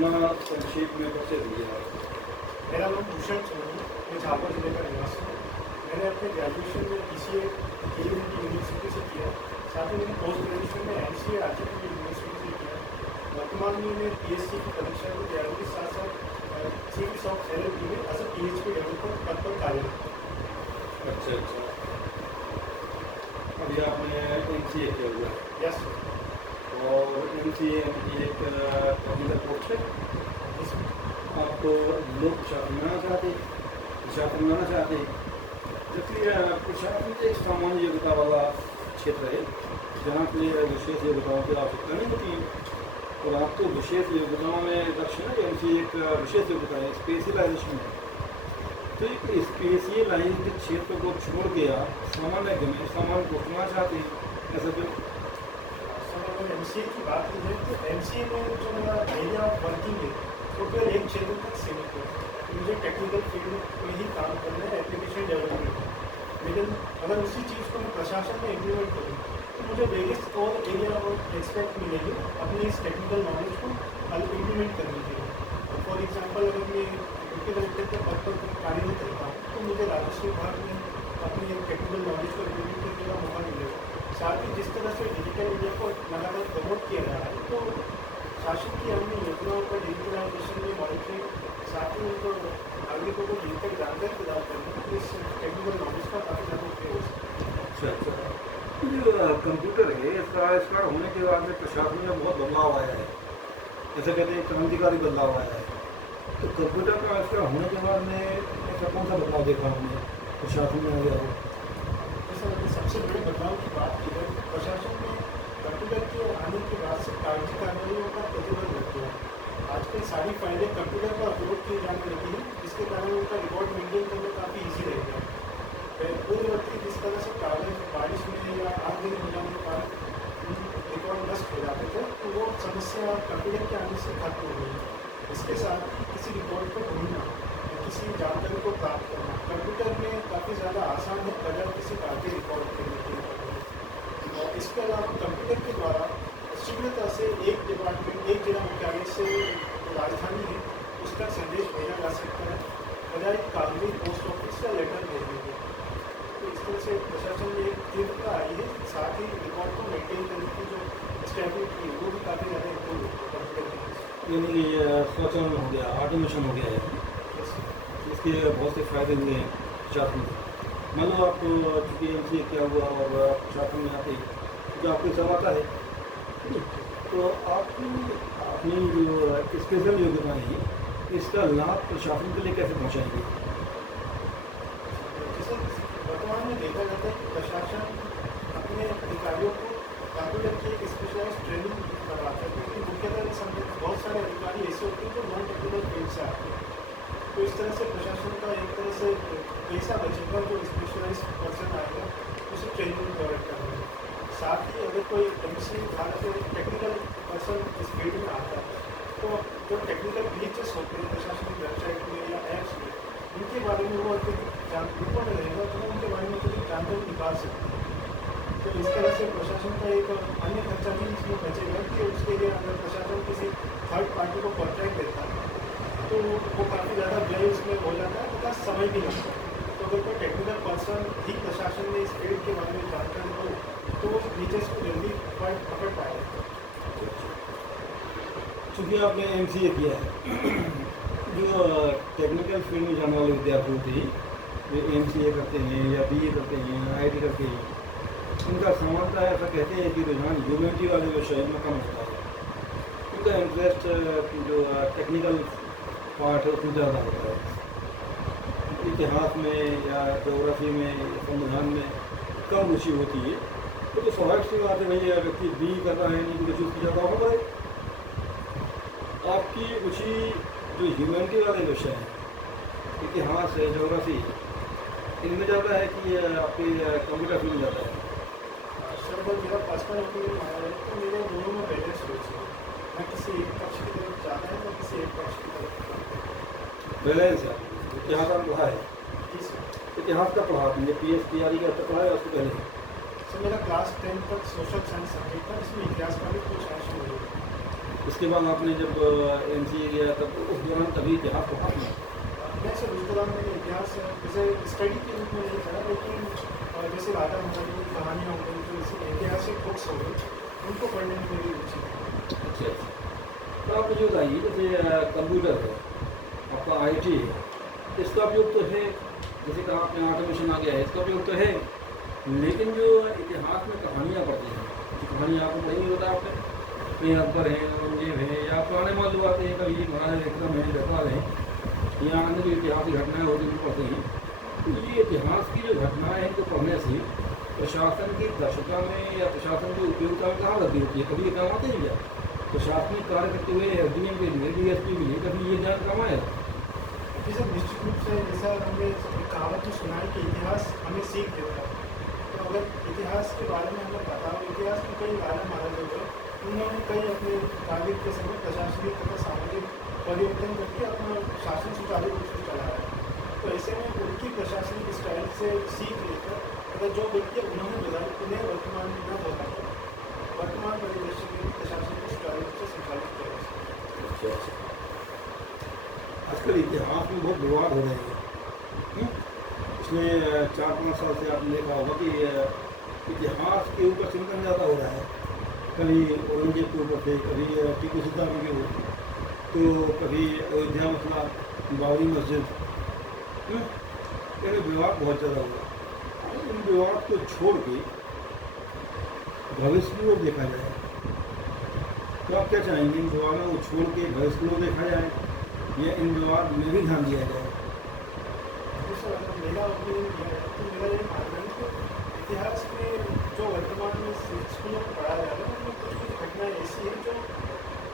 अपना संक्षेप में परिचय दिया। मेरा नाम भूषण चौधरी, मैं झाबुआ जिले का निवासी हूँ। मैंने अपने ग्रेजुएशन में BCA यूनिवर्सिटी से किया, साथ ही मैंने पोस्ट ग्रेजुएशन में MCA आरजीपी यूनिवर्सिटी से किया। वर्तमान में मैं PSC की परीक्षा की तैयारी के साथ साथ चीफ ऑफ LLB में एज अ PHP डेवलपर पद पर कार्यरत हूँ। अच्छा, अभी आपने MCA किया हुआ है? यस। और MCA एक टेक्निकल पोस्ट है। आप लोग प्रशासन बनाना चाहते, जबकि प्रशासन एक सामान्य योग्यता वाला क्षेत्र है जहाँ पे विशेष योग्यताओं की आवश्यकता नहीं होती। और आपको विशेष योग्यताओं में दक्षिण MCA एक विशेष योग्यता है, स्पेशलाइजेशन है। तो एक स्पेशलाइज्ड क्षेत्र को छोड़ के आप सामान्य को चुनना चाहते हैं, ऐसा क्यों? अगर MCA की बात की जाए तो MCA में जो मेरा एरिया ऑफ वर्किंग है वो केवल एक क्षेत्र तक सीमित है। मुझे टेक्निकल फील्ड में ही काम करना है, एप्लीकेशन डेवलपमेंट। लेकिन अगर उसी चीज़ को मैं प्रशासन में इम्प्लीमेंट करूँ तो मुझे वेरियस और एरिया और एक्सपेक्ट मिलेगी अपने इस टेक्निकल नॉलेज को इम्प्लीमेंट करने के लिए। फॉर एग्जाम्पल, अगर मैं डिप्टी कलेक्टर के पद पर कार्यरत रहता हूँ तो मुझे राजस्व विभाग में अपनी टेक्निकल नॉलेज को इम्प्लीमेंट करने का मौका मिलेगा। साथ ही जिस तरह से डिजिटल इंडिया को लगातार प्रमोट किया जा रहा है, तो शासन की अन्य योजनाओं पर डिजिटलाइजेशन में मॉनिटरिंग, साथ ही उनको नागरिकों को डिजिटल जानकारी प्रदान करने इस टेक्निकल नॉलेज का काफ़ी ज़्यादा उपयोग हो सकता है। अच्छा, जो कंप्यूटर है इसका आविष्कार होने के बाद में प्रशासन में बहुत बदलाव आया है, जैसे कहते हैं क्रांतिकारी बदलाव आया है। तो कंप्यूटर का आविष्कार होने के बाद में ऐसा कौन सा बदलाव देखा हमने प्रशासन में आ गया हो? जैसे अगर सबसे बड़े बदलाव की बात की जाए तो प्रशासन में कंप्यूटर के आने के बाद से कागजी कार्रवाइयों का प्रतिबंध रख दिया। आजकल सारी फाइलें कंप्यूटर पर अपलोड की जाने लगी हैं, जिसके कारण उनका रिकॉर्ड मेंटेन करना काफ़ी ईजी रह गया है। पूर्व व्यक्ति जिस तरह से कागज बारिश में या आग गिरी हो जाने के कारण रिकॉर्ड नष्ट हो जाते थे, तो वो समस्या कंप्यूटर के आने से खत्म हो गई है। इसके साथ किसी रिकॉर्ड को ढूंढना, किसी जानकारी को प्राप्त करना कंप्यूटर में काफ़ी ज़्यादा आसान है बजाय किसी कागजी रिकॉर्ड करने के लिए। और इसके अलावा कंप्यूटर के द्वारा शीघ्रता से एक डिपार्टमेंट, एक जिला मुख्यालय से राजधानी है उस तक संदेश भेजा जा सकता है बजाय कागजी पोस्ट ऑफिस या लेटर भेजने के। तो इस तरह से प्रशासन में एक तीव्रता आई है, साथ ही रिकॉर्ड को मेंटेन करने की जो स्टेबिलिटी है वो भी काफ़ी ज़्यादा इम्प्रूव है कंप्यूटर की। यानी कि स्वचालन हो गया, ऑटोमेशन हो गया है, इसके बहुत से फायदे हुए हैं प्रशासन में। मान लो आप चूँकि MCA किया हुआ और प्रशासन में आते जो आपको सब आता है, तो अपनी जो स्पेशल योग्यताएँ हैं इसका लाभ प्रशासन के लिए कैसे पहुँचाएंगे? जैसे वर्तमान में देखा जाता है कि प्रशासन अपने अधिकारियों को कंप्यूटर की एक स्पेशलाइज ट्रेनिंग करवाता है, क्योंकि मुख्यतः समझे बहुत सारे अधिकारी ऐसे होते हैं जो नॉन टेक्निकल फील्ड से आते हैं। तो इस तरह से प्रशासन का एक तरह से पैसा बचेगा, जो स्पेशलाइज पर्सन आएगा उसे ट्रेनिंग प्रोवाइड करेंगे। साथ ही अगर कोई MCA भारत से टेक्निकल पर्सन इस फील्ड में आता है तो जो टेक्निकल ग्लिचेस होते हैं प्रशासन की वेबसाइट में या ऐप्स में, उनके बारे में वो रिपोर्ट रहेगा तो उनके बारे में थोड़ी जानकारी निकाल सकते हैं। तो इस तरह से प्रशासन का एक अन्य खर्चा भी इसमें बचेगा कि उसके लिए अगर प्रशासन किसी थर्ड पार्टी को कॉन्ट्रैक्ट देता है तो वो काफ़ी ज़्यादा व्यय उसमें हो जाता है तथा समय भी लगता है। तो अगर कोई टेक्निकल पर्सन ही प्रशासन में इस फील्ड के बारे में जानकारी हो तो वो ग्लिचेस को जल्दी पकड़ पाएगा। चूँकि आपने MCA किया है, जो टेक्निकल फील्ड में जाने वाले विद्यार्थी होते हैं, वे MCA करते हैं या BA करते हैं, IT करते हैं, उनका सामान्यतः ऐसा कहते हैं कि रुझान ह्यूमैनिटी वाले विषय में कम होता है। उनका इंटरेस्ट जो टेक्निकल पार्ट है उसमें ज़्यादा होता है। इतिहास में या ज्योग्राफी में या संविधान में कम रुचि होती है। तो स्वाभाविक सी बात है, भैया व्यक्ति BE कर रहा है, नहीं रुचि उसकी ज़्यादा होगा। आपकी रुचि जो ह्यूमैनिटी वाले विषय हैं, इतिहास है, ज्योग्राफी, इनमें ज़्यादा है कि आपकी कंप्यूटर फील्ड में ज़्यादा है? सर अगर मेरा पर्सनल ओपिनियन माना जाए तो मेरे दोनों में बैलेंस सोच है, मैं किसी एक पक्ष की तरफ जाता है तो किसी एक पक्ष की तरफ बैलेंस है। इतिहास आपने पढ़ा है? जी सर। इतिहास का पढ़ा आपने? PhD का पढ़ा है उससे पहले? सर मेरा क्लास 10 तक सोशल साइंस सब्जेक्ट था, इसमें इतिहास का भी कुछ अंश मौजूद है। उसके बाद आपने जब MCA किया तब उस दौरान कभी इतिहास पढ़ा आपने? नहीं सर, उस दौरान मैंने इतिहास जैसे स्टडी के रूप में नहीं पढ़ा, लेकिन जैसे राजा महाराजा की कहानियाँ हो गई, जो जैसे ऐतिहासिक बुक्स हो गई, उनको पढ़ने में मेरी रुचि है। अच्छा अच्छा। तो आप मुझे बताइए, जैसे कंप्यूटर है आपका, IT है, इसका उपयोग तो है, जैसे कहा आपने ऑटोमेशन आ गया है, इसका उपयोग तो है, लेकिन जो इतिहास में कहानियाँ पढ़ती हैं, जो कहानियाँ आपको पढ़ी नहीं होता आपने, कहीं अकबर हैं, औरंगजेब हैं, या पुराने मौजूद आते हैं, कभी महाराजा विक्रम हैं, जयपाल हैं, या अन्य जो इतिहास की घटनाएँ होती हैं पढ़ते हैं। तो ये इतिहास की जो घटनाएँ हैं इनको पढ़ने से प्रशासन की दक्षता में या प्रशासन की उपयोगिता में कहाँ वृद्धि होती है? कभी ये काम आते हैं क्या? प्रशासनिक कार्य करते हुए SDM के लिए, DSP के लिए कभी ये ज्ञान काम आएगा? जी सर, निश्चित रूप से जैसा हमने एक कहावत तो सुना है कि इतिहास हमें सीख देता है। तो अगर इतिहास के बारे में हमें पता हो, इतिहास में कई राजा महाराजा हुए, उन्होंने कई अपने कार्य के समय प्रशासनिक तथा सामाजिक परिवर्तन करके अपना शासन सुचारू रूप से चलाया है। तो ऐसे में उनकी प्रशासनिक स्टाइल से सीख लेकर अगर जो व्यक्ति उन्होंने बताया उन्हें वर्तमान में न बताकर वर्तमान परिदृश्य में प्रशासन को सुचारू रूप से संचालित किया जा सकता है। अच्छा अच्छा। आजकल इतिहास में बहुत विवाद हो रहे हैं। पिछले 4-5 साल से आपने देखा होगा कि इतिहास के ऊपर चिंतन ज़्यादा हो रहा है। कभी औरंगजेब के ऊपर थे, कभी टीपू सुल्तान के ऊपर, तो कभी अयोध्या मसला, बाबरी मस्जिद, यानी विवाद बहुत ज़्यादा हुआ। इन विवाद को छोड़ के भविष्य की ओर देखा जाए, तो आप क्या चाहेंगे? इन विवादों को छोड़ के भविष्य की ओर देखा जाए या इन विवाद में भी ध्यान दिया जाए? सर, अगर मेरा ओपिनियन ये है तो मेरा ये मानना है कि इतिहास में जो वर्तमान में स्कूलों में पढ़ाया जा रहा है उनमें कुछ कुछ घटनाएँ ऐसी हैं जो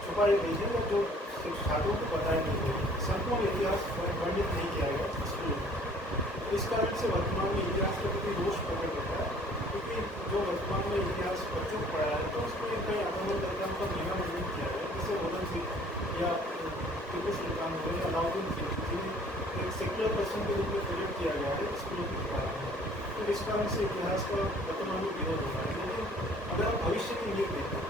छुपाई गई है या जो छात्रों को बताई नहीं गई। संपूर्ण इतिहास वर्णित नहीं किया गया स्कूलों में। इस कारण से वर्तमान में इतिहास के प्रति रोष प्रकट होता है, क्योंकि जो वर्तमान में इतिहास बच्चों को पढ़ाया है तो उसमें कई अपने तरीका का नियम नहीं किया गया, जैसे औरंगजेब या टीपू सुल्तान हो या अलाउद्दीन खिलजी एक सेक्युलर पर्सन के रूप में प्रेरित किया गया है स्कूलों की किताब में। तो इस कारण से इतिहास का वर्तमान में विरोध होता है। लेकिन अगर हम भविष्य की नींव देखें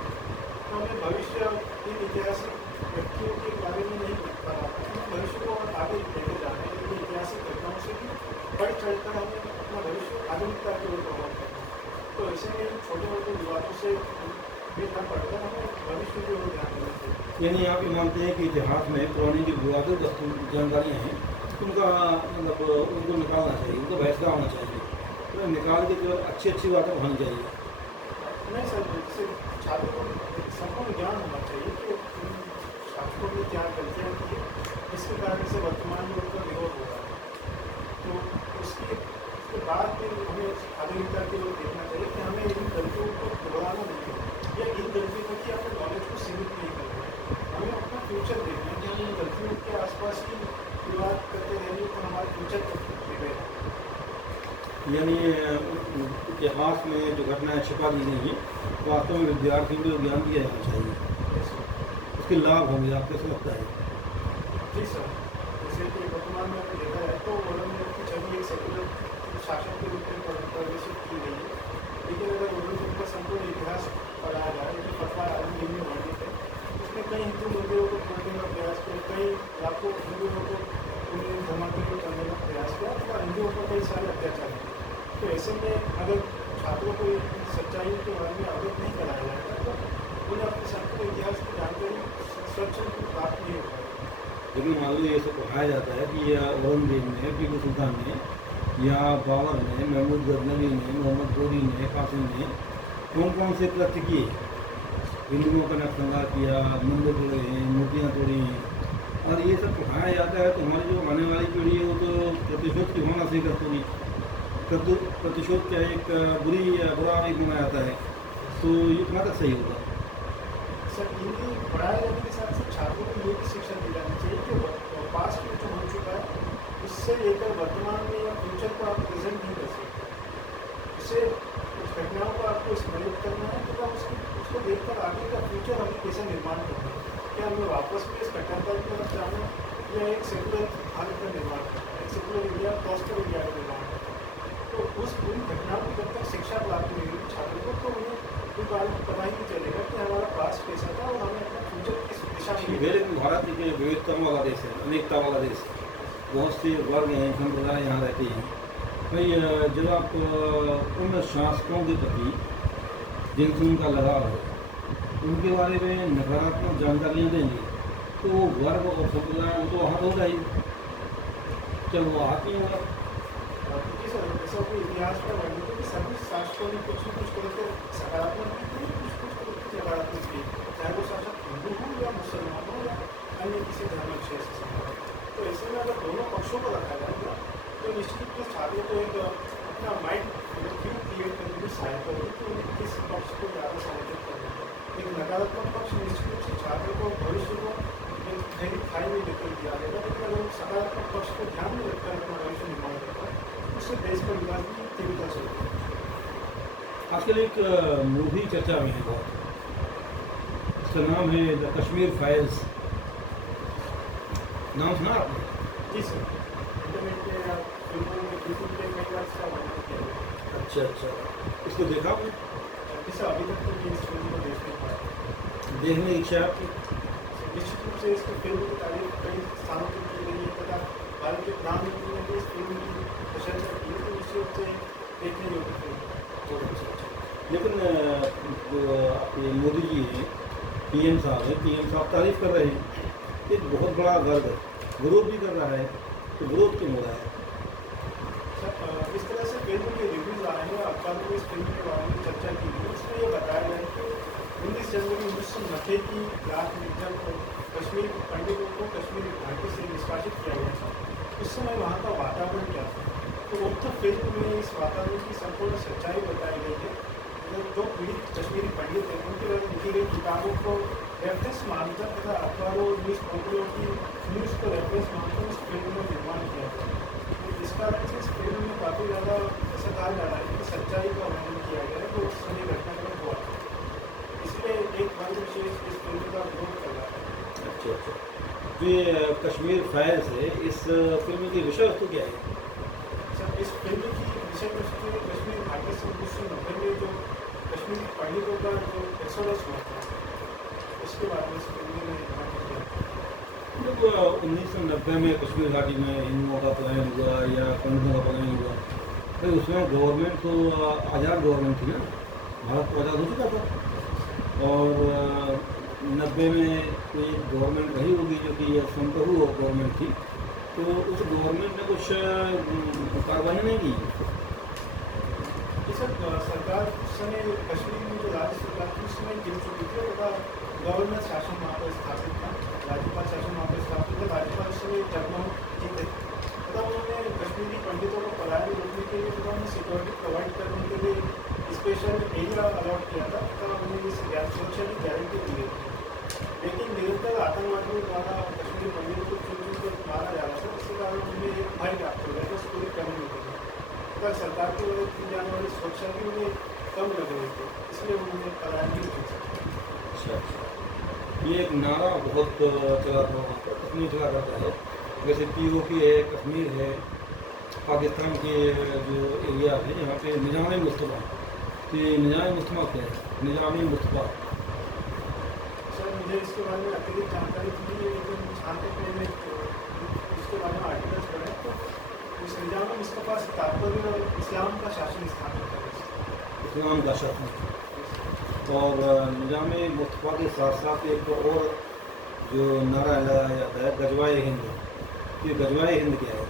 तो हमें भविष्य इन ऐतिहासिक व्यक्तियों के बारे में नहीं पता, हमें भविष्य को और आगे लेकर जाना है। लेकिन ऐतिहासिक घटनाओं से भी बढ़ चढ़कर हमें अपना भविष्य आधुनिकता की ओर प्रभाव करना है। तो ऐसे में छोटे मोटे विवादों से भी न पड़कर हमें भविष्य की ओर ध्यान देना चाहिए। यानी आप ये मानते हैं कि इतिहास में पुरानी जो विवादित जानकारियाँ हैं उनका मतलब उनको निकालना चाहिए, उनको बहिष्कार होना चाहिए, तो निकाल के जो अच्छी अच्छी बातें होनी चाहिए? नहीं सर, जैसे छात्रों को संपूर्ण ज्ञान होना चाहिए कि छात्रों ने क्या गलतियाँ की, जिसके कारण से वर्तमान में उनका विरोध हो रहा है। तो उसके बाद फिर हमें आधुनिकता की ओर देखना चाहिए कि हमें इन गलतियों को दोहराना नहीं है या इन गलतियों तक ही अपने नॉलेज को सीमित नहीं करना है। हमें अपना फ्यूचर देखना है कि हम इन गलतियों के आसपास ही विवाद करते रहेंगे तो हमारे फ्यूचर तक बिगड़ेगा। यानी इतिहास में जो घटनाएं छिपा दी गई हैं वास्तव में विद्यार्थियों को ज्ञान दिया जाना चाहिए, उसके लाभ होंगे, आपको कैसा लगता है? जी सर, जैसे कि वर्तमान में अगर देखा जाए तो औरंगजेब की छवि एक सेक्युलर शासक के रूप में प्रदर्शित की गई है। लेकिन अगर औरंगजेब का संपूर्ण इतिहास पढ़ाया जाए जो फतवा आलमगीर में वर्णित है, उसमें कई हिंदू मंदिरों को तोड़ने का प्रयास किया, कई लाखों हिंदुओं को उन्हें धर्मांतरित करने का प्रयास किया अथवा हिंदुओं पर कई सारे अत्याचार किए। तो ऐसे में अगर छात्रों को इन सच्चाइयों के बारे में अवगत नहीं कराया जाएगा तो उन्हें अपने संपूर्ण इतिहास की जानकारी स्वच्छ प्राप्त नहीं हो पाएगी। लेकिन मान लो ये सब पढ़ाया जाता है कि औरंगजेब ने, टीपू सुल्तान ने या बाबर ने, महमूद गजनवी ने, मोहम्मद गोरी ने, कासिम ने कौन कौन से कृत्य किए, हिंदुओं का नरसंहार किया, मंदिर तोड़े हैं, मूर्तियाँ तोड़ी हैं, और ये सब पढ़ाया जाता है तो हमारी जो आने वाली पीढ़ी है वो तो प्रतिशोध की भावना से करती होगी। प्रतिशोध क्या एक बुरा एक माना जाता है, तो ये कहाँ तक सही होगा? सर, इन्हें पढ़ाए जाने के साथ साथ छात्रों को ये भी शिक्षा दी जानी चाहिए कि पास्ट में जो हो चुका है उससे लेकर वर्तमान में या फ्यूचर को आप प्रेजेंट नहीं कर सकते। इससे उस घटनाओं को आपको स्मृत करना है तो उसको देखकर आगे का फ्यूचर हमें कैसे निर्माण करना है, क्या हमें वापस में इस कट्टरता की तरफ जाना है या एक सेकुलर भारत का निर्माण करना है, एक सेकुलर इंडिया, प्रॉस्पर इंडिया का निर्माण करना है। तो उन घटनाओं की जब तक शिक्षा प्राप्त नहीं होगी छात्रों को तो उन्हें कोई बात पता ही नहीं चलेगा कि हमारा पास्ट कैसा था और हमें अपना फ्यूचर किस दिशा में ठीक है, लेकिन भारत एक विविधता वाला देश है, अनेकता वाला देश है। बहुत से वर्ग हैं, संप्रदाय यहाँ रहते हैं। भाई जब आप उन शासकों के प्रति जिनसे उनका लगाव है, उनके बारे में नकारात्मक जानकारियाँ देंगे तो वो वर्ग और संप्रदाय वो तो वहाँ होगा ही, चलो वो आती है वहाँ। क्योंकि सर ऐसा कोई इतिहास का वर्णन है कि सभी शासकों ने कुछ न कुछ करके सकारात्मक भी किए, कुछ करके नकारात्मक भी, चाहे वो शासक हिंदू हो या मुसलमान हो या अन्य किसी धर्म क्षेत्र से संबंधित। तो ऐसे में अगर दोनों पक्षों को रखा जाएगा तो निश्चित रूप से छात्रों को एक अपना माइंड व्यू क्रिएट करने की सहायता होगी कि उन्हें किस पक्ष को ज़्यादा समर्थित करना है। एक नकारात्मक पक्ष निश्चित रूप से छात्रों को भविष्य को एक नई खाई में लेकर दिया जाएगा, लेकिन अगर वो सकारात्मक पक्ष को ध्यान में रखकर अपना भविष्य निर्माण करता है उससे देश का विकास भी तीव्रता से होगा। आजकल एक मूवी चर्चा में है बहुत, उसका नाम है द कश्मीर फाइल्स। नाम सुना आपने? जी सर, इंटरनेट पे या फिल्मों में यूट्यूब पे कई बार इसका वर्णन किया गया अच्छा अच्छा, इसको देखा आपने? है। जैसे अभी तक तो मैं इस फिल्म को देख नहीं पाया। देखने की इच्छा है आपकी? निश्चित रूप से इसकी फिल्म की तारीफ कई स्थानों पर की गई है तथा भारत के प्रधानमंत्री ने भी इस फिल्म की प्रशंसा की है, तो निश्चित रूप से देखने योग्य फिल्म। अच्छा अच्छा, लेकिन जो आपके मोदी जी हैं, पीएम साहब हैं, पीएम साहब तारीफ कर रहे हैं, एक बहुत बड़ा वर्ग विरोध भी कर रहा है, तो विरोध क्यों हो रहा है? इस तरह से फिल्म के रिव्यूज आए हैं, अखबारों में इस फिल्म के बारे में चर्चा की गई। इसमें यह बताया गया है कि 19 जनवरी 1990 की रात में जब कश्मीर पंडितों को कश्मीर घाटी से निष्कासित किया गया था, उस समय वहाँ का वातावरण क्या था। तो उक्त फिल्म में इस वातावरण की संपूर्ण सच्चाई बताई गई है। जो पीड़ित कश्मीरी पंडित हैं उनके द्वारा लिखी गई किताबों को रेफरेंस मानकर तथा अखबारों न्यूज़ पेपरों की न्यूज़ को रेफरेंस मानकर इस फिल्म का निर्माण किया गया। इस कारण से इस फिल्म में काफ़ी ज़्यादा ऐसा कहा जा रहा है कि सच्चाई का वर्णन किया गया है जो उस समय घटनाक्रम हुआ था। इसलिए एक वर्ग विशेष इस फिल्म का विरोध कर रहा है। अच्छा अच्छा, जो ये कश्मीर फाइल्स है, इस फिल्म की विषय वस्तु क्या है? सर, इस फिल्म की विषय वस्तु कश्मीर घाटी से 1990 में जो कश्मीरी पंडितों का जो एक्सोडस हुआ था उसके बारे में इस फिल्म में निर्माण किया था। जब 1990 में कश्मीर घाटी में हिंदुओं का पलायन हुआ या पंडितों का पलायन हुआ, तो उसमें गवर्नमेंट तो आज़ाद गवर्नमेंट थी ना, भारत को आज़ाद हो चुका था। और 90 में कोई गवर्नमेंट रही होगी जो कि संप्रभु गवर्नमेंट थी, तो उस गवर्नमेंट ने कुछ कार्रवाई नहीं की। सर, सरकार उस समय कश्मीर में जो राज्य सरकार थी उस समय गिर चुकी थी तथा गवर्नर शासन वहाँ पर स्थापित था, राज्यपाल शासन वहाँ पर स्थापित था। राज्यपाल उस समय जगमोहन जी थे तथा उन्होंने कश्मीरी पंडितों को पलायन रोकने के लिए उन्होंने सिक्योरिटी प्रोवाइड करने के लिए स्पेशल एरिया अलॉट किया था तथा उन्हें इस सुरक्षा की गारंटी दी गई थी। लेकिन निरंतर आतंकवादियों द्वारा कश्मीरी पंडितों को चुन चुन कर मारा जा रहा था, इसके कारण उन्हें एक भय प्राप्त हो गया था उस पूरी कम्युनिटी में तथा सरकार की वजह की जाने वाली सुरक्षा भी उन्हें कम लग रही थी, इसलिए उन्होंने पलायन भी नहीं किया। अच्छा अच्छा, ये एक नारा बहुत चला था वहाँ पर, कश्मीर चला करता है। जैसे POK है, कश्मीर है, पाकिस्तान के जो एरिया है यहाँ पे निज़ाम मुस्तफ़ा, तो ये निज़ाम मुस्तफ़ा क्या है? निज़ाम मुस्तफ़ा सर, मुझे इसके बारे में अतिरिक्त जानकारी थी, लेकिन जहाँ तक मैंने इसके बारे में आर्टिकल्स पढ़े तो इस निज़ाम मुस्तफ़ा से तात्पर्य इस्लाम का शासन स्थापित करें। इस्लाम का शासन, और निज़ाम मुस्तफ़ा के साथ साथ एक और जो नारा लगाया जाता है गजवाए हिंद। ये गजवाए हिंद क्या है?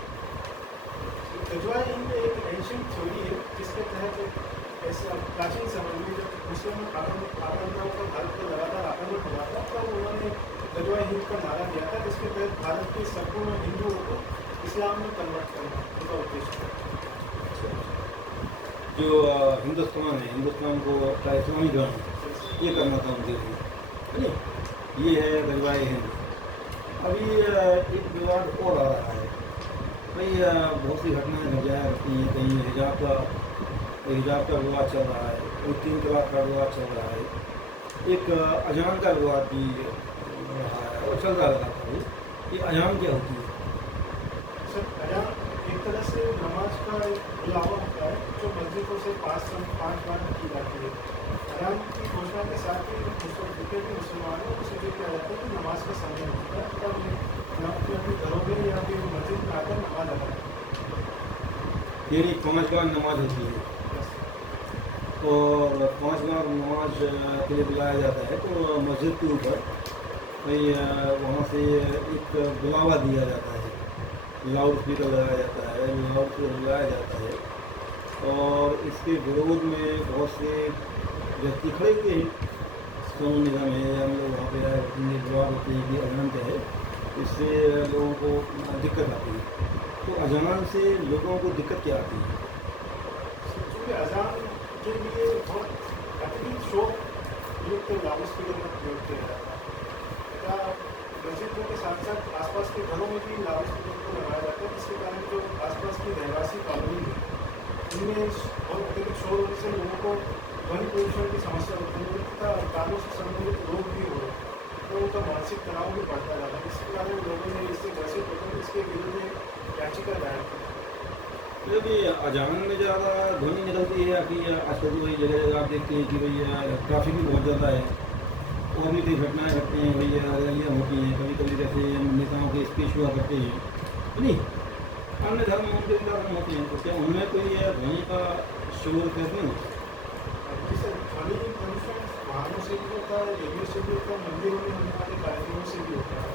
गजवाए हिंद एक एंशियंट थ्योरी है जिसके तहत ऐसा प्राचीन समय में जब मुस्लिम आतंकवादियों का भारत पर लगातार आक्रमण हुआ था तब उन्होंने गजवाए हिंद का नारा दिया था, जिसके तहत भारत के संपूर्ण हिंदुओं को इस्लाम में कन्वर्ट करना उनका उद्देश्य था। जो हिंदुस्तान है, हिंदुस्तान को इस्लामीकरण ये करना था उनके लिए, है ना? ये है गजवाए हिंद। अभी एक विवाद और आ रहा है भाई, बहुत सी घटनाएं घट जाया करती हैं। कहीं हिजाब का विवाद चल रहा है, कोई 3 तलाक का विवाद चल रहा है, एक अजान का विवाद भी रहा है और चल रहा था। ये अजान क्या होती है? सर, अजान एक तरह से नमाज का एक बुलावा होता है जो मस्जिदों से 5 बार की जाती है। अजान की जितने भी मुसलमान हैं उसे जो किया जाता है कि नमाज का समय होता है तब अपने घरों में या फिर मस्जिद में आकर नमाज अदा करते यानी 5 बार नमाज होती है हैं। और 5 बार नमाज के लिए बुलाया जाता है तो मस्जिद के ऊपर भाई वहाँ से एक बुलावा दिया जाता है, लाउड स्पीकर लगाया जाता है, लाउड स्पीकर लगाया जाता है और इसके विरोध में बहुत से व्यक्ति खड़े हुए हैं। सोनू निगम है, हम लोग वहाँ पे आए, उन्हें बुला होती है कि अजान क्या है, इससे लोगों को दिक्कत आती है। तो अजान से लोगों को दिक्कत क्या आती है? चूँकि अजान के लिए बहुत अत्यधिक शोर युक्त लाउड स्पीकर का प्रयोग किया जाता है तथा मस्जिदों के साथ साथ आसपास के घरों में भी लाउड स्पीकर को लगाया जाता है, जिसके कारण जो आसपास की रहवासी कॉलोनी है इनमें बहुत अत्यधिक शोर होने से लोगों को ध्वनि प्रदूषण की समस्या उत्पन्न होती है तथा कानों से संबंधित रोग भी हो रहे हैं, तो उनका मानसिक तनाव भी बढ़ता जाता है। इसके कारण लोगों ने इससे ग्रसित होकर इसके विरुद्ध में याचिका दायर की। जब ये अजान में ज़्यादा ध्वनि निकलती है कि आजकल तो वही जगह जगह आप देखते हैं कि भैया ट्रैफिक भी बहुत ज़्यादा है और भी कई घटनाएँ घटती हैं, भैया रैलियाँ होती हैं, कभी कभी जैसे नेताओं के स्पीच हुआ करते हैं, नहीं अन्य धर्म उनके धर्म होते हैं, तो क्या उनमें कोई ध्वनि का शोर कैसे नहीं होता? जैसे ध्वनि प्रदूषण वाहनों से भी होता है, रेडियो से भी होता है, मंदिरों में होने वाले कार्यक्रमों से भी होता है,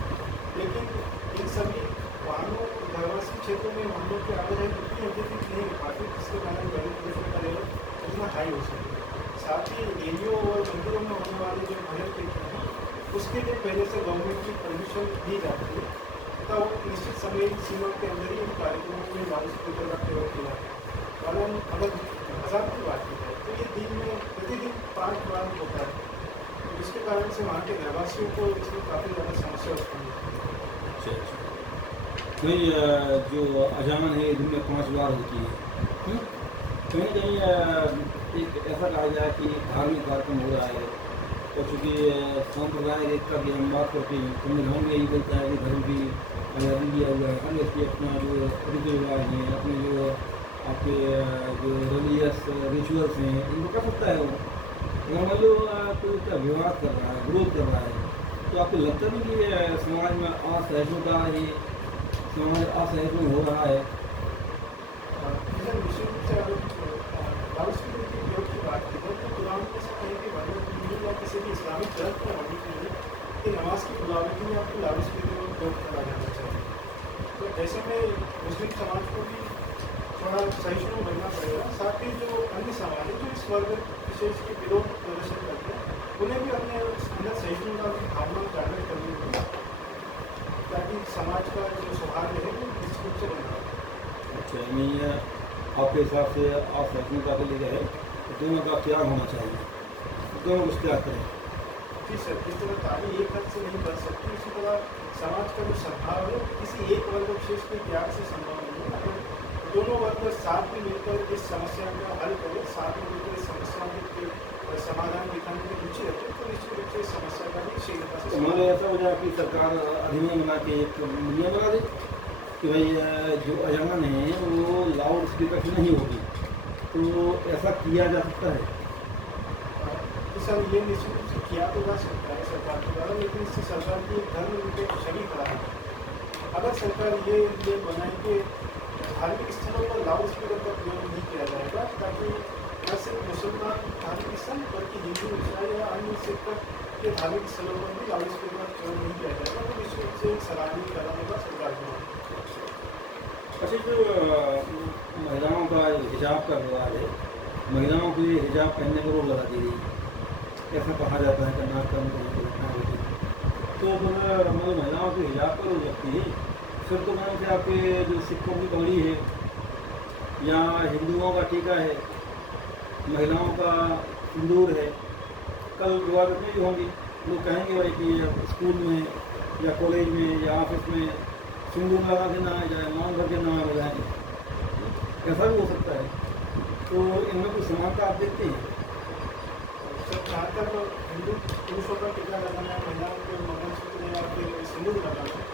लेकिन इन सभी वाहनों रहवासी क्षेत्रों में वाहनों की आवाजाही उतनी अत्यधिक नहीं हो पाती जिसके कारण ध्वनि प्रदूषण का लेवल उतना हाई हो सके। साथ ही रेडियो और मंदिरों में होने वाले जो भजन कीर्तन हैं उसके लिए पहले से गवर्नमेंट की परमिशन दी जाती है तथा वो निश्चित समय सीमा के अंदर ही इन कार्यक्रमों में लाउड स्पीकर का प्रयोग किया जाता है। और हम अगर अजान की बात की जाए तो ये दिन में प्रतिदिन 5 बार होता है, तो जिसके कारण से वहाँ के रहवासियों को इसमें काफ़ी ज़्यादा समस्या उत्पन्न होती है। अच्छा नहीं, जो अजान है दिन में 5 बार होती है, कहीं ना कहीं एक ऐसा कहा जाए कि धार्मिक कार्यक्रम हो रहा है और चूँकि सांप्रदायिक एकता की हम बात करते हैं, संविधान में यही बोलता है कि धर्म की आज़ादी दिया हुआ है, हर व्यक्ति अपना जो रीति रिवाज हैं, अपने जो आपके जो रिलीजियस रिचुअल्स हैं इनको कर सकता है वो। अगर मान लो कोई उसका विवाद कर रहा है, विरोध कर रहा है, तो आपको लगता नहीं कि समाज में असहिष्णुता है, समाज असहिष्णु हो रहा है? इधर विशेष रूप से अगर लाउड स्पीकर के उपयोग की बात की जाए तो कुरान में से कहीं भी वर्णन नहीं या किसी भी इस्लामिक ग्रंथ में वर्णित नहीं है कि नमाज की बुलावे के लिए आपको लाउड स्पीकर का उपयोग करा जाना चाहिए। तो ऐसे में मुस्लिम समाज को भी थोड़ा सहिष्णु बनना पड़ेगा, साथ ही जो अन्य समाज है जो इस वर्ग विशेष के विरोध प्रदर्शन करते हैं उन्हें भी अपने अंदर सहिष्णुता की भावना जागृत करनी होगी ताकि समाज का जो सौहार्द है वो निश्चित रूप से बना रहे। अच्छा, नहीं आपके हिसाब से असहिष्णुता के लिए है तो दोनों का त्याग होना चाहिए, दोनों कुछ त्याग करें। जी सर, जिस तरह ताली एक हाथ से नहीं बन सकती उसी तरह समाज का जो सद्भाव है किसी एक वर्ग विशेष के त्याग से संभव नहीं है। अगर दोनों वर्ग साथ में मिलकर इस समस्या का हल करें, साथ में मिलकर इस समस्याओं के समाधान दिखाने की रुचि रखें तो निश्चित रूप से इस समस्या का भी शीघ्रता से हमारे ऐसा हो जाए कि सरकार अधिनियम बना के एक नियम बना दे कि भाई जो अजान है वो लाउड स्पीकर से नहीं होगी, तो ऐसा किया जा सकता है। सर ये निश्चित रूप से किया तो जा सकता है सरकार के द्वारा, लेकिन इससे सरकार की एक धर्म निरपेक्ष छवि खराब है। अगर सरकार ये नियम बनाए कि धार्मिक स्थलों पर लाउड स्पीकर का प्रयोग नहीं किया जाएगा ताकि न सिर्फ मुसलमान धार्मिक स्थल बल्कि हिंदू, ईसाई या अन्य सिख के धार्मिक स्थलों पर भी लाउड स्पीकर का प्रयोग नहीं किया जाएगा, तो निश्चित रूप से एक सराहनीय कदम होगा सरकार के द्वारा। अच्छा, जो महिलाओं का हिजाब का रिवाज है, महिलाओं के लिए हिजाब पहनने को रोक लगा दी गई, ऐसा कहा जाता है कि नाक का घटना होती है, तो अगर मतलब महिलाओं के हिजाब पर रोक लगती है फिर तो मैम से आपके जो सिखों की पगड़ी है या हिंदुओं का टीका है, महिलाओं का सिंदूर है, कल रिवाज में भी होंगी, लोग कहेंगे भाई कि स्कूल में या कॉलेज में या ऑफिस में सिंदूर लगा के ना जाए, मांग भर के ना लगाएंगे, ऐसा भी हो सकता है। तो इनमें कुछ समानता आप देखते हैं? सर जहाँ तक हिंदू पुरुषों का टीका लगाना है, महिलाओं के मंगलसूत्र या फिर सिंदूर लगाना है,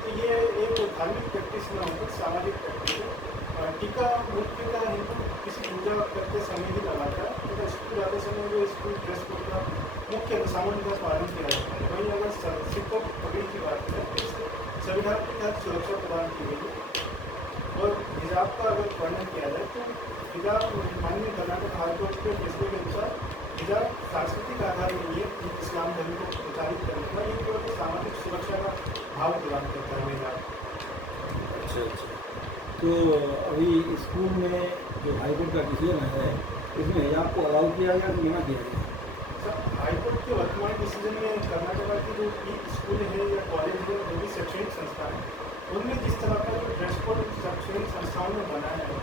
तो ये एक धार्मिक प्रैक्टिस न होकर सामाजिक प्रैक्टिस है। टीका मुख्यतः हिंदू किसी पूजा करते समय ही लगाता है, तो स्कूल जाते समय जो स्कूल ड्रेस कोड का मुख्य सामान्य का पालन किया जाता है। वहीं अगर सिक्कों पगड़ी की बात करें तो इससे संविधान के तहत सुरक्षा प्रदान की गई है। और हिजाब का अगर वर्णन किया जाए तो हिजाब माननीय कर्नाटक हाईकोर्ट के फैसले के अनुसार हिजाब सांस्कृतिक आधार नहीं है इस्लाम धर्म को प्रचारित करने का, ये केवल सामाजिक सुरक्षा का भाव प्रदान करता है हिजाब। अच्छा अच्छा। तो अभी स्कूल में जो हाईकोर्ट का डिसीजन है इसमें हिजाब को अलाउ किया गया कि मना किया गया? सर हाईकोर्ट के वर्तमान डिसीजन में कर्नाटक की जो भी स्कूल है या कॉलेज है जो भी शैक्षणिक संस्थान है उनमें जिस तरह का जो ड्रेस कोड शैक्षणिक संस्थाओं में बनाया है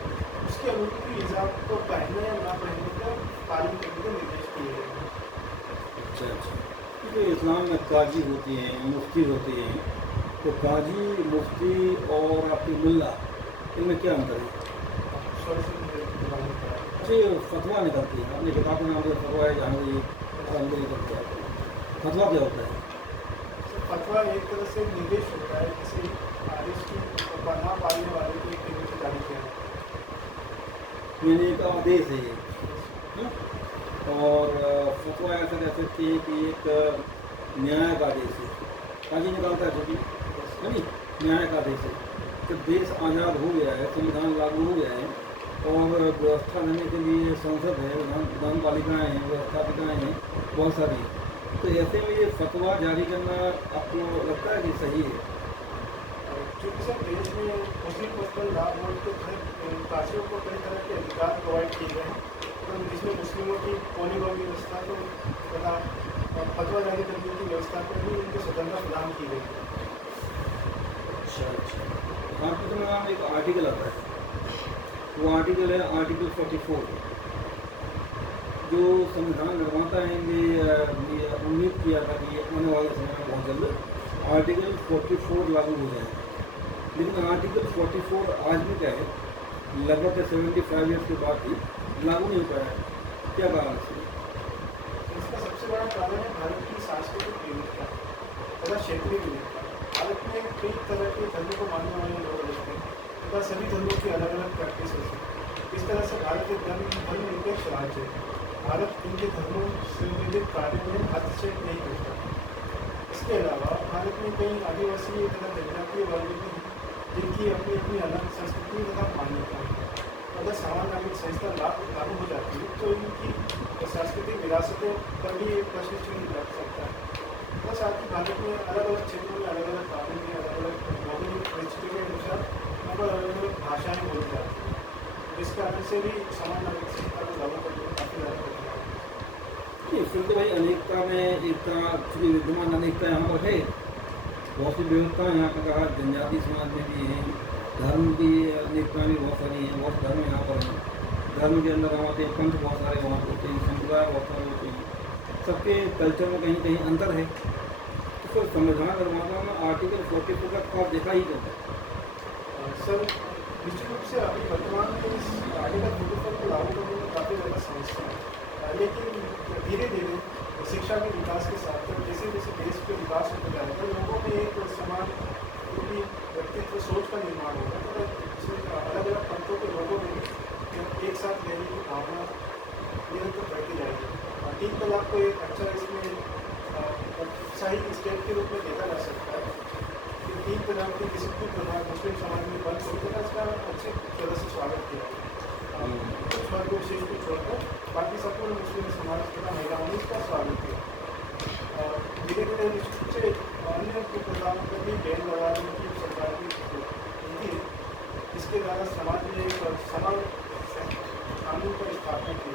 उसके अनुरूप ही हिजाब को पहनने या ना पहनने का पालन करने के निर्देश दिए गए हैं। अच्छा अच्छा। तो इस्लाम में काजी होती हैं, मुफ्ती होती हैं, तो काजी, मुफ्ती और आपकी मुल्ला इनमें क्या अंतर है? सॉरी सर मुझे दिमाग में पड़ा। अच्छा, ये फतवा निकलती है, आपने किताब का नाम दिया फतवा है, जहाँ ये निकलता है। फतवा क्या होता है? सर फतवा एक तरह से निर्देश होता है किसी आदेश की ना पालने वाले को एक निर्देश जारी किया जाता है। मैंने एक आदेश है ये, हाँ? और फतवा ऐसा कह सकते हैं कि एक न्याय का आदेश है, काजी निकालता है छोटी, है नहीं, न्याय का आदेश है। जब देश आज़ाद हो गया है, संविधान लागू हो गया है और व्यवस्था देने के लिए संसद है, विधान पालिकाएँ हैं, व्यवस्थापिकाएँ हैं, बहुत सारी, तो ऐसे में ये फतवा जारी करना आपको लगता है कि सही है? क्योंकि सर देश में मुस्लिम पर्सनल लॉ बोर्ड के तहत काशियों को कई तरह के अधिकार प्रोवाइड किए गए हैं, तो जिसमें मुस्लिमों की पोलिंग व्यवस्था को तथा फतवा जारी करने की व्यवस्था को भी उनकी स्वतंत्रता प्रदान की गई है। अच्छा अच्छा। आपके नाम एक आर्टिकल आता है, वो आर्टिकल है आर्टिकल 44, जो संविधान निर्माता हैं ये उम्मीद किया था कि ये आने वाले समय में बहुत जल्द आर्टिकल 44 लागू हो जाए, लेकिन आर्टिकल 44 आज भी क्या है, लगभग 75 ईयर्स के बाद भी लागू नहीं हो पाया है। क्या कारण है? इसका सबसे बड़ा कारण है भारत की सांस्कृतिक विविधता तथा क्षेत्रीय विविधता। भारत में कई तरह के धर्म को मानने वाले लोग रहते हैं तथा सभी धर्मों की अलग अलग प्रैक्टिस होती है। इस तरह से भारत एक धर्मनिरपेक्ष राज्य है। भारत इनके धर्मों से संबंधित कार्यों में हस्तक्षेप नहीं करता। इसके अलावा भारत में कई आदिवासी तथा जनजातीय वर्ग भी हैं जिनकी अपनी अपनी अलग संस्कृति तथा मान्यता है। अगर समान नागरिक संहिता लागू हो जाती है तो इनकी सांस्कृतिक विरासतों पर भी एक प्रश्न चिन्ह लग सकता है। और साथ ही भारत में अलग अलग क्षेत्रों में अलग अलग कानून में अलग अलग भौगोलिक परिस्थितियों के अनुसार वहाँ पर अलग अलग भाषाएँ बोली जाती हैं, जिस कारण से भी समान नागरिक संहिता को लागू करने में काफ़ी ज़्यादा कठिनाई है। फिर तो भाई अनेकता में एकता, चूँकि विद्यमान अनेकता यहाँ पर है, बहुत सी विविधताएँ यहाँ पर कहा, जनजाति समाज में भी हैं, धर्म की अनेकताएँ भी बहुत सारी हैं, बहुत धर्म यहाँ पर हैं, धर्म के अंदर हमारे पंथ बहुत सारे वहाँ होते हैं, संप्रदाय बहुत सारे होते हैं, सबके कल्चर में कहीं कहीं अंतर है। तो फिर संविधान निर्माता में आर्टिकल 44 का खौफ देखा ही करता है। सर निश्चित रूप से अभी वर्तमान में इस आर्टिकल 44 को लागू करने में काफ़ी ज़्यादा समस्या है, लेकिन धीरे धीरे शिक्षा के विकास के साथ जैसे जैसे देश के विकास होता जाएगा लोगों में एक समान पूरी व्यक्तित्व सोच का निर्माण होगा, तो इसमें अलग अलग पंथों के लोगों में भी एक साथ रहने की भावना निरंतर बढ़ती जाएगी। तीन तलाक को एक अच्छा इसमें सही स्टेप के रूप में देखा जा सकता है कि तीन तलाक की डिसिप्लिन प्रभाव मुस्लिम समाज में बंद हो तथा इसका अच्छे तरह से स्वागत किया कुछ वर्ग विशेष को छोड़कर बाकी संपूर्ण मुस्लिम समाज तथा महिलाओं ने इसका स्वागत किया। धीरे धीरे निश्चित रूप से अन्य कुप्रथाओं पर भी बैन लगाने की सरकार की नीति है, इसके द्वारा समाज में एक समान कानून का स्थापना की,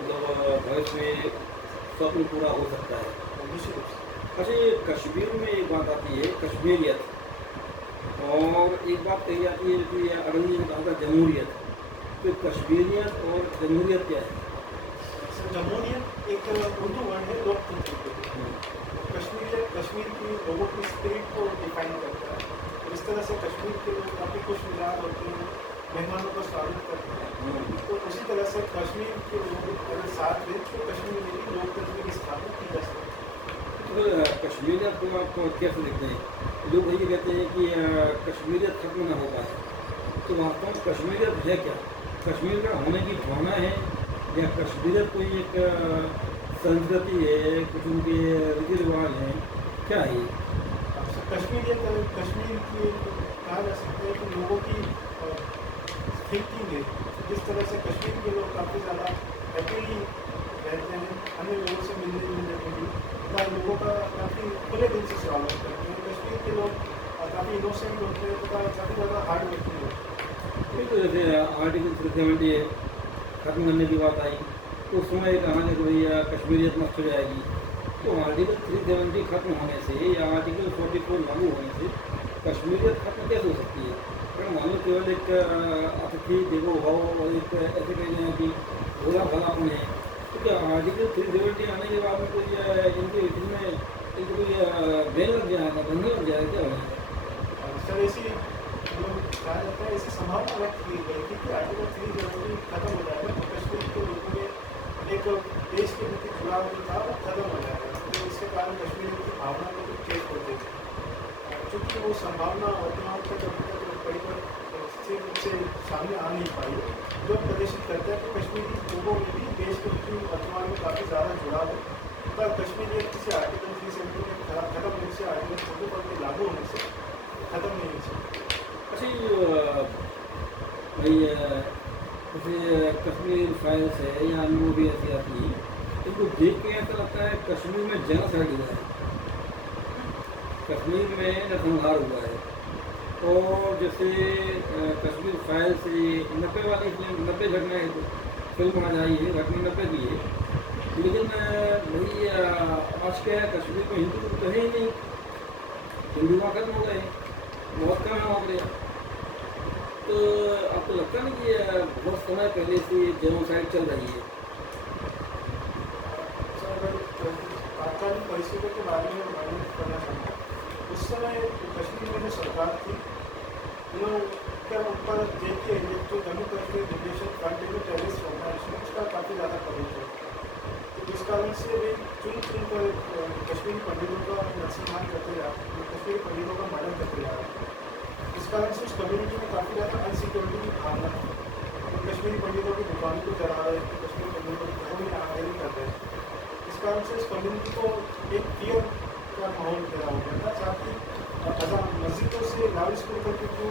मतलब भविष्य में स्वप्न पूरा हो सकता है। निश्चित रूप से। अच्छा, ये कश्मीर में एक बात आती है कश्मीरियत, और एक बात कही जाती है कि अगली ने कहा था जमहूरियत, तो कश्मीरियत और जमहूरियत क्या है? सर जमहूरियत एक उर्दू वर्ड है लोकतंत्र के लिए। कश्मीरियत कश्मीर की लोगों की स्पिरिट को डिफाइन करता है, और इस तरह से कश्मीर के लोग काफ़ी खुश मिजाज होते हैं, मेहमानों का स्वागत करते हैं। तो उसी तरह से कश्मीर के लोग अगर साथ दें तो कश्मीर में भी लोकतंत्र की स्थापना की जा सकती है। तो कश्मीरियत को आप कैसे देखते हैं? लोग ये कहते हैं कि कश्मीरियत खत्म ना हो पाए, तो वास्तव में कश्मीरियत है क्या? कश्मीर का होने की भावना है या कश्मीरियत कोई एक संस्कृति है, कुछ उनके रीति रिवाज हैं, क्या है ये? कश्मीर की कहा जा सकता है कि लोगों की थिंकिंग है। जिस तरह से कश्मीर के लोग काफ़ी ज़्यादा हैप्पीली रहते हैं, अन्य लोगों से मिलने जुलने में भी तथा लोगों का काफ़ी खुले दिल से स्वागत करते हैं। कश्मीर के लोग काफ़ी इनोसेंट होते हैं तथा काफ़ी ज़्यादा हार्ड वर्किंग होते हैं। नहीं, तो जैसे आर्टिकल 370 खत्म करने की बात आई तो उस समय कहा कि भैया कश्मीरियत मस्त हो जाएगी। तो आर्टिकल 370 खत्म होने से या आर्टिकल 44 लागू होने से कश्मीरियत खत्म कैसे हो सकती है? अगर मान लो केवल एक अतिथि देवो भव और एक ऐसे कहते हैं कि भोला भलापन है, तो क्या आर्टिकल 370 आने के बाद में कोई इनके इसमें इनको कोई बैन लग जाएगा, बंधन लग जाएगा, क्या होगा? सर ऐसी कहा जाता है, ऐसी संभावना व्यक्त की गई थी कि आर्टिकल 370 खत्म हो जाएगा तो कश्मीर के लोगों में एक देश के प्रति जुड़ाव जो था वो खत्म हो जाएगा। तो इसके कारण कश्मीर की भावना को कुछ चेंज हो जाएगी। चूँकि वो संभावना वर्तमान तक अभी तक परिवर्तन रूप से सामने आ नहीं पाई, जो प्रदर्शित करता है कि कश्मीरी लोगों में भी देश के प्रति वर्तमान में काफ़ी ज़्यादा जुड़ाव है। तथा कश्मीर एक किसी आर्टिकल 370 के खत्म होने से, आर्टिकल 44 के लागू होने से खत्म नहीं हो सकती। अच्छा, ये भाई जैसे कश्मीर फाइल्स है या अन्य मूवी ऐसी आती है, इनको देख के ऐसा लगता है कश्मीर में जेनोसाइड हुआ है, कश्मीर में नरसंहार हुआ है। और जैसे कश्मीर फाइल से 90 वाली फिल्म, 90 घटनाएँ फिल्म आज आई है, घटना 90 की है, लेकिन भाई आज क्या है, कश्मीर में हिंदू तो है ही नहीं, हिंदू वहाँ खत्म हो गए, बहुत कम है वहाँ पर। तो आपको लगता नहीं कि बहुत समय पहले से जेनोसाइड चल रही है? तात्कालिक परिस्थितियों के बारे में वर्णन करना चाहूँगा। उस समय कश्मीर में जो सरकार थी, उनके ऊपर देखिए जो जम्मू कश्मीर लिबरेशन फ्रंट जो टेररिस्ट ऑर्गेनाइजेशन है उसका काफ़ी ज़्यादा कवरेज है। तो जिस कारण से वे चुन कर कश्मीरी पंडितों का नरसंहार करते जा रहे हैं, कश्मीरी पंडितों का मर्डर करते जा रहे हैं। इस कारण से उस कम्युनिटी में काफ़ी ज़्यादा अनसिक्योरिटी की भावना है। तो कश्मीरी पंडितों की दुकानों को जला रहे थे, कश्मीरी पंडितों के घरों में आगजनी कर रहे थे। इस कारण से इस कम्युनिटी को एक फियर का माहौल पैदा हो गया था। साथ ही मस्जिदों से लाउड स्पीकर के थ्रू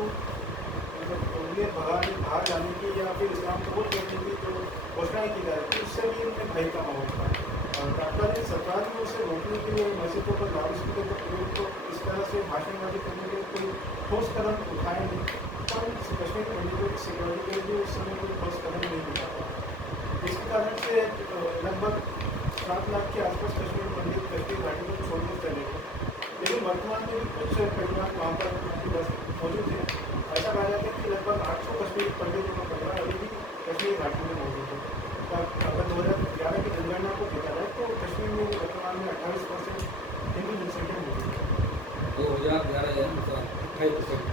उन्हें बाहर जाने की या फिर इस्लाम कबूल करने की जो घोषणाएँ की जा रही थी, उससे भी उनमें भय का माहौल था। तात्कालिक सरकार ने उसे रोकने के लिए मस्जिदों पर लाउड स्पीकर का प्रयोग को इस तरह से भाषणबाजी करने के लिए कोई ठोस कदम उठाए नहीं, पर कश्मीर पंडितों की सिक्योरिटी के लिए भी उस समय कोई ठोस कदम नहीं उठाता। इसके कारण से लगभग 7 लाख के आसपास कश्मीर पंडित कश्मीर घाटी को छोड़कर चले गए। लेकिन वर्तमान में भी कुछ परिवार वहाँ पर मौजूद हैं। ऐसा कहा जाता है कि लगभग 800 कश्मीरी पंडितों का परिवार अभी भी कश्मीर घाटी में मौजूद है। और अगर 2011 की जनगणना को देखा जाए तो कश्मीर में वर्तमान में 28% हिंदू जनसंख्या मौजूद है। 2011 है, मतलब 28%।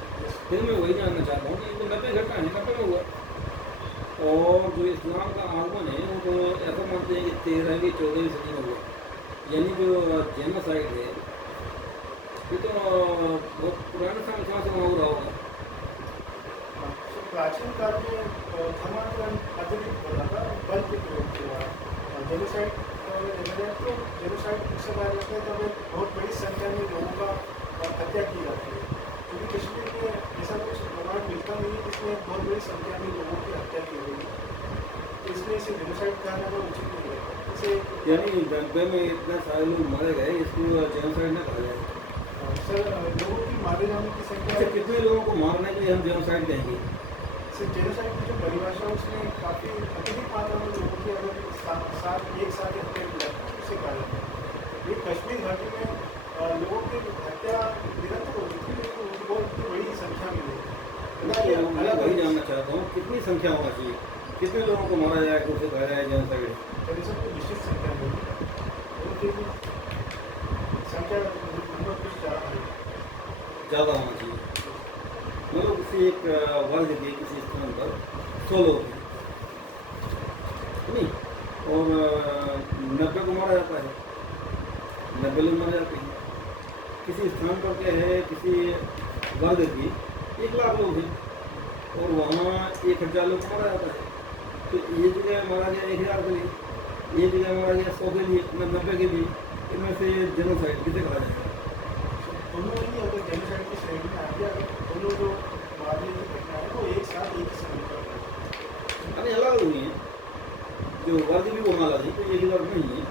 फिर मैं वही जानना चाहता हूँ कि तो 90 घटना है, 90 में हुआ, और जो इस्लाम का आगमन है वो तो ऐसा मानते हैं कि 13वीं 14वीं सदी में हुआ, यानी जो जेनोसाइड है ये तो बहुत पुराने समय से वहाँ हो रहा होगा। प्राचीन काल में धर्मांतरण अत्यधिक हो रहा था, बल के प्रयोग के द्वारा। जेनोसाइड देखा जाए तो जेनोसाइड से कहा जाता है तब एक बहुत बड़ी संख्या में लोगों का हत्या की जाती है, क्योंकि कश्मीर में ऐसा कुछ प्रमाण मिलता नहीं है जिसमें बहुत बड़ी संख्या में लोगों की हत्या की गई। तो इसलिए इसे जेनोसाइड कहना बहुत उचित नहीं है। इसे यानी 90 में इतने सारे लोग मारे गए, इसको जेनोसाइड न कहा जाए। सर लोगों की मारे जाने की संख्या अच्छा, कितने लोगों को मारने के लिए हम जेनोसाइड कहेंगे? सर जेनोसाइड की जो परिभाषा उसमें काफ़ी अत्यधिक मात्रा में लोगों की अगर एक साथ हत्या की जाती है उसे कहा जाता है। ये कश्मीर घाटी में लोगों की हत्या निरंतर होती थी, लेकिन उनको बहुत बड़ी संख्या में हुई। मैं वही जानना चाहता हूँ कितनी संख्या होना चाहिए, कितने लोगों को मारा जाए तो उसे कहा जाए जेनोसाइड? जनसंख्या को निश्चित संख्या नहीं, संख्या नंबर कुछ ज़्यादा होना चाहिए, मतलब किसी एक वर्ग के किसी स्थान पर 100 लोग हैं नहीं, और 90 को मारा जाता है, 90 लोग मारे जाते हैं। किसी स्थान पर क्या है, किसी वर्ग की 1 लाख लोग हैं और वहाँ 1000 लोग को मारा जाता है, तो ये जगह मारा गया 1000 के लिए, ये जगह मारा गया 100 के लिए, 90 के लिए, इनमें से जेनोसाइड किसे कहा जाएगा? दोनों ही अगर जेनोसाइड की श्रेणी में आ गया, अगर दोनों जो मारने की घटना है वो एक साथ एक ही समय पर हुई। अरे अलग हुई है, जो वर्ग भी वो अलग है, तो ये वर्ग नहीं है,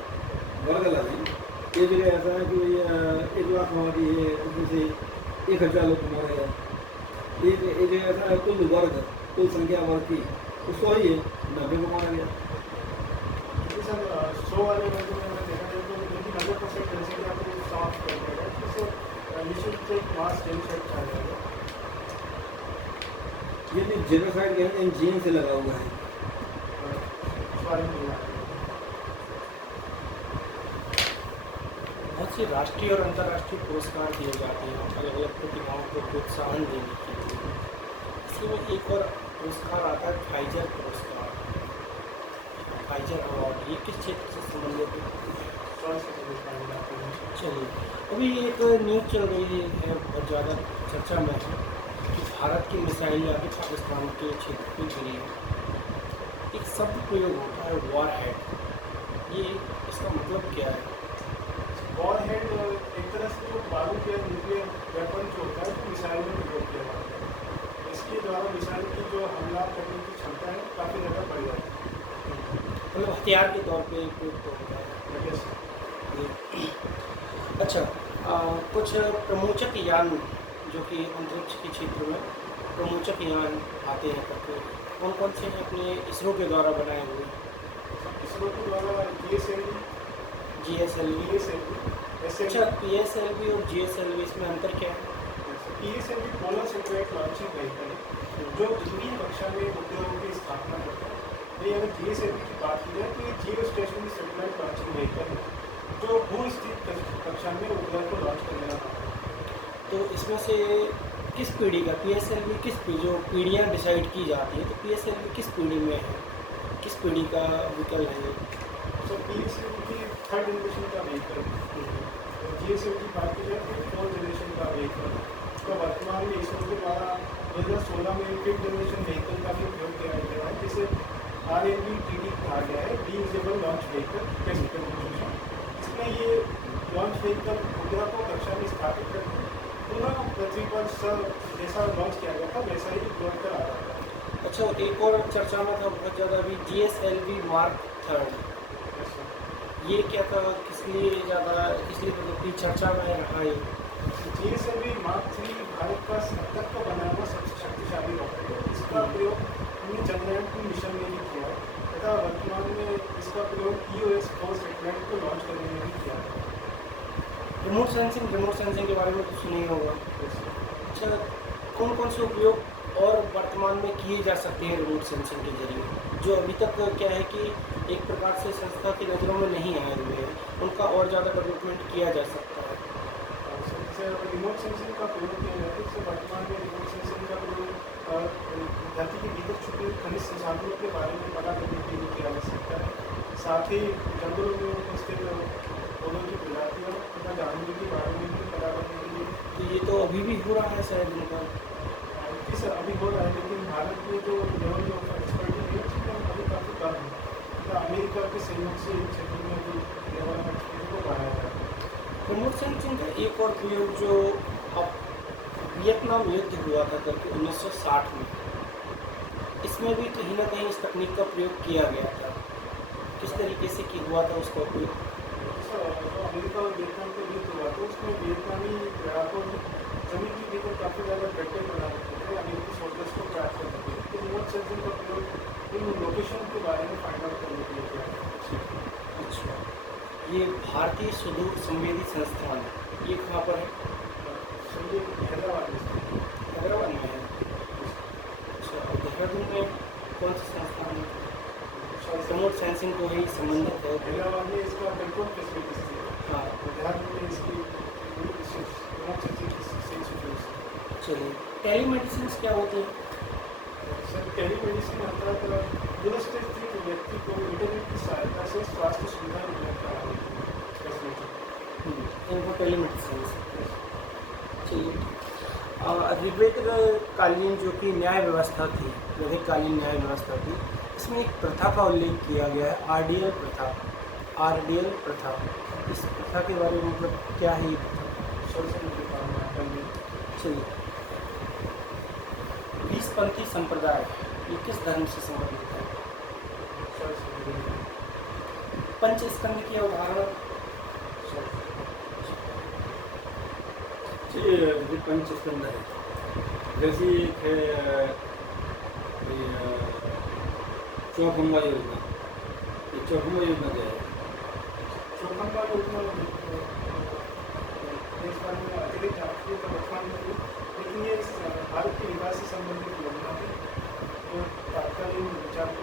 वर्ग अलग है। ये जगह ऐसा है कि 1 लाख हमारी है, उसमें से 1000 लोग मारे गए। ये जगह ऐसा है कुल वर्ग, कुल संख्या वर्ग की 100 ही है, 90 को मारा गया। क्योंकि सर 100 वाले वर्गों में अगर देखा जाए तो उनकी 90% जनसंख्या को समाप्त कर दिया गया, जिससे निश्चित से एक मास जेनोसाइड कहा जाएगा। ये भी जेनोसाइड कहते हैं, जीन से लगा हुआ है। इस बारे में नहीं आता। बहुत से राष्ट्रीय और अंतर्राष्ट्रीय पुरस्कार दिए जाते हैं अलग अलग प्रतिभाओं को प्रोत्साहन देने के लिए। इसमें एक और पुरस्कार आता है फाइजर पुरस्कार, फाइजर अवार्ड। ये किस क्षेत्र से संबंधित है? स्वास्थ्य के विषय में आते हैं। चलिए, अभी एक न्यूज़ चल रही है, बहुत ज़्यादा चर्चा में है कि भारत की मिसाइल आगे पाकिस्तान के क्षेत्र में गिरी है। एक शब्द प्रयोग होता है वॉर हेड, ये इसका मतलब क्या है? वॉर हेड एक तरह से जो बारूद या न्यूक्लियर वेपन जो होता है, वो मिसाइल में प्रयोग किया जाता है। इसके द्वारा मिसाइल की जो हमला करने की क्षमता है काफ़ी ज़्यादा बढ़ जाती है। मतलब हथियार के तौर पे उपयोग होता है। जैसे अच्छा, कुछ प्रमोचक यान जो कि अंतरिक्ष के क्षेत्र में प्रमोचक यान आते हैं करके, कौन कौन से हैं अपने इसरो के द्वारा बनाए हुए? इसरो के द्वारा GSLV, GSLV। अच्छा, PSLV और GSLV, इसमें अंतर क्या है? PSLV polar satellite launching vehicle है, जो दूसरी कक्षा में उपग्रहों की स्थापना करता है। वही अगर GSLV की बात की जाए तो ये जियो स्टेशनरी सैटेलाइट लॉन्चिंग व्हीकल है, जो भू स्थित कक्षा में उपग्रह को लॉन्च करने का काम करता तो इसमें से किस पीढ़ी का PSLV, किस पीढ़ी, जो पीढ़ियाँ डिसाइड की जाती है, तो PSLV किस पीढ़ी में है, किस पीढ़ी का व्हीकल है ये? है। तो PSLV की 3rd जनरेशन का व्हीकल है। GSLV की बात की जाए तो 4th जनरेशन का व्हीकल है। तो वर्तमान में इसरो के द्वारा 2016 में 5th जनरेशन व्हीकल का भी उपयोग किया गया है, जिसे RLV-TD कहा गया है, रीयूजेबल लॉन्च व्हीकल टेस्ट। इसमें ये लॉन्च व्हीकल उपग्रह को कक्षा में स्थापित करके पुनः पृथ्वी पर जैसा लॉन्च किया गया था वैसा ही लौट कर आ रहा था। अच्छा, एक और चर्चा में था बहुत ज़्यादा अभी GSLV Mark 3, ये क्या था, किस लिए मतलब कि चर्चा में रहा है? GSLV Mark 3 भारत का अब तक का बना हुआ सबसे शक्तिशाली रॉकेट है। इसका प्रयोग हमने चंद्रयान-2 मिशन में भी किया है तथा वर्तमान में इसका प्रयोग EOS-4 सैटेलाइट को लॉन्च करने में भी किया है। रिमोट सेंसिंग के बारे में कुछ नहीं होगा। अच्छा, कौन कौन से उपयोग और वर्तमान में किए जा सकते हैं रिमोट सेंसिंग के जरिए, जो अभी तक क्या है कि एक प्रकार से संस्था की नज़रों में नहीं आए हुए हैं, उनका और ज़्यादा डेवलपमेंट किया जा सकता है? रिमोट सेंसिंग का प्रयोग किया जाता है। इससे वर्तमान में रिमोट सेंसिंग का प्रयोग धरती के भीतर छुपे हुए खनिज संसाधनों के बारे में पता करने के लिए किया जा सकता है। साथ ही जंगलों में स्थित पौधों की प्रजातियों तथा जानवरों के बारे में भी पता करने के लिए। तो ये तो अभी भी हो रहा है शायद उनका। इस अभी हो रहा है, लेकिन भारत में जो लेवल ऑफ एक्सपर्टीज है उसमें अभी काफ़ी कम है। तथा अमेरिका के सहयोग से इन क्षेत्रों में भी लेवल ऑफ एक्सपर्टीज को बढ़ाया जाता है। रिमोट सेंसिंग का एक और प्रयोग जो अब वियतनाम युद्ध हुआ था करके 1960 में, इसमें भी कहीं ना कहीं इस तकनीक का प्रयोग किया गया था। किस तरीके से कि हुआ था उसका उपयोग? जो अमेरिका और वियतनाम का युद्ध हुआ था उसमें वियतनामी लड़ाकों ने जमीन के भीतर काफ़ी ज़्यादा बैटल बना रखे थे, अमेरिकी सोल्जर्स को ट्रैक कर रखे थे। तो रिमोट सेंसिंग का प्रयोग इन लोकेशन के बारे में फाइंड आउट करने के लिए किया गया। अच्छा, ये भारतीय सुदूर संवेदी संस्थान, ये कहाँ पर है? समझिए हैदराबाद में स्थित है। हैदराबाद में है। अच्छा, और देहरादून में कौन सा संस्थान है? रिमोट सेंसिंग को ही संबंधित है। हैदराबाद में इसका कंट्रोल फैसिलिटीज थी। हाँ, देहात में इसकी रिमोट सेंसिंग की सेंसिटिविटीज। चलिए, टेलीमेडिसिन क्या होती है? सर टेलीमेडिसिन अर्थात दूरस्थ स्थित व्यक्ति को इंटरनेट की सहायता से स्वास्थ्य सुविधा उपलब्ध कराने की फैसिलिटी। इनको टेलीमेडिसिन। चलिए, ऋग्वेद कालीन जो कि न्याय व्यवस्था थी, वैदिक कालीन न्याय व्यवस्था थी, इसमें एक प्रथा का उल्लेख किया गया है, RDL प्रथा। RDL प्रथा, इस प्रथा के बारे में मतलब क्या है ये प्रथा? सोशल मीडिया चलिए, बीसपंथी संप्रदाय ये किस धर्म से संबंधित है? पंचस्कंद की उदाहरण। ये पंचस्कंद है, जैसे एक है चौखंबा योजना। ये चौखंबा योजना क्या है? चौखंबा योजना देश भर में अतिरिक्त राष्ट्रीय का वर्तमान में थी, लेकिन ये भारत के विकास से संबंधित योजना थी। तो तत्कालीन विचार को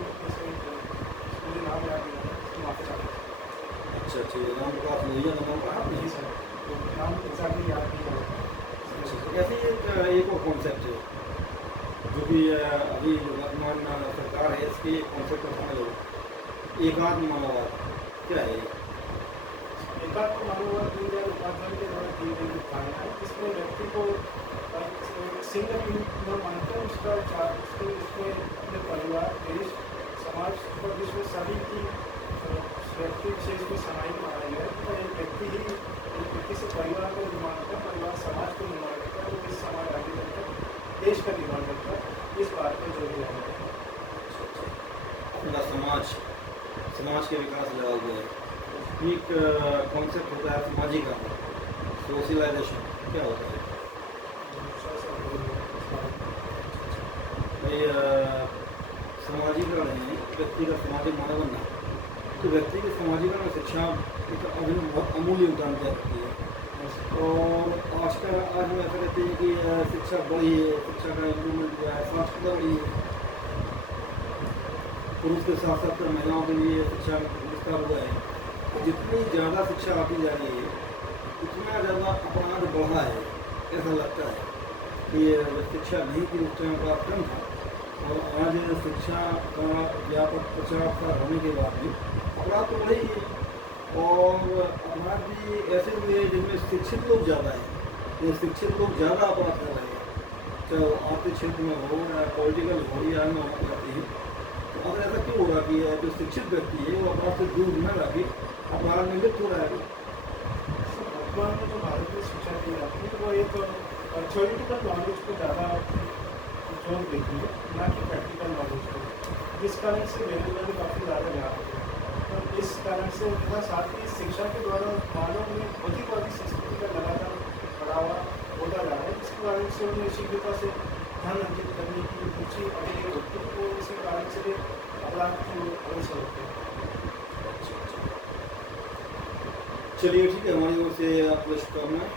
मुझे नाम याद नहीं है, इसको माफी चाहता हूँ। अच्छा, ये राम प्रकाश लोहिया नाम का है नहीं सर, तो नाम एग्जैक्टली याद नहीं है। ऐसे ही एक और कॉन्सेप्ट है जो कि अभी वर्तमान सरकार है, इसके कॉन्सेप्ट को समझ लो, एकात्म मानववाद क्या है? एकात्म मानववाद दीनदयाल उपाध्याय के द्वारा दी गई धारणा है, जिसमें व्यक्ति को सिंगल यूनिट न मानकर उसमें अपने परिवार, देश, समाज और विश्व सभी की व्यक्ति विशेष को समाहित माना गया है। तो एक व्यक्ति ही एक व्यक्ति से परिवार का निर्माण होता है, परिवार समाज को निर्माण करता है, और इस समाज आगे चलकर देश का निर्माण करता है। इस बात पर जोर दिया गया है। अपना समाज के विकास लगाया गया है। एक कॉन्सेप्ट होता है सामाजिकरण, सोशलाइजेशन क्या होता है? ये सामाजिकरण है, व्यक्ति का सामाजिक मानव बनना। तो व्यक्ति के सामाजिकरण में शिक्षा एक बहुत अमूल्य योगदान दिया करती है। और आज हम ऐसा कहते हैं कि शिक्षा बढ़ी है, शिक्षा का इम्प्रूवमेंट हुआ है, साक्षरता बढ़ी है, पुरुष के साथ साथ महिलाओं के लिए शिक्षा विस्तार हुआ है। तो जितनी ज़्यादा शिक्षा आती जा रही है, उतना ज़्यादा अपराध बढ़ा है। ऐसा लगता है कि शिक्षा नहीं की उस टाइम अपराध कम था, और आज शिक्षा का व्यापक प्रचार प्रसार होने के बाद भी अपराध तो बढ़े ही है। और अपराध भी ऐसे हुए हैं जिनमें शिक्षित लोग ज़्यादा हैं, ये शिक्षित लोग ज़्यादा अपराध कर रहे हैं, चाहे वो आर्थिक क्षेत्र में हो या पॉलिटिकल हो या अन्य जाती है। तो अगर ऐसा क्यों हो रहा कि जो शिक्षित व्यक्ति है वो अपराध से दूर न रह के अपराध में लिप्त हो रहा है? वर्तमान में जो भारत में शिक्षा दी जाती है वो एक थ्योरेटिकल नॉलेज को ज़्यादा जोर देती है, ना कि प्रैक्टिकल नॉलेज को, जिस कारण से बेरोजगारी काफ़ी ज़्यादा व्यापक है। और इस कारण से तथा साथ ही शिक्षा के द्वारा मानव में बुद्धिवादी संस्कृति का लगातार बढ़ावा होता जा रहा है, जिसके कारण से उन्हें शीघ्रता से ध्यान अर्जित करने की रुचि अधिक होती है, और इसी कारण से अपराध की ओर अग्रसर होते हैं। चलिए ठीक है, हमारी ओर से आपको शुभकामनाएं।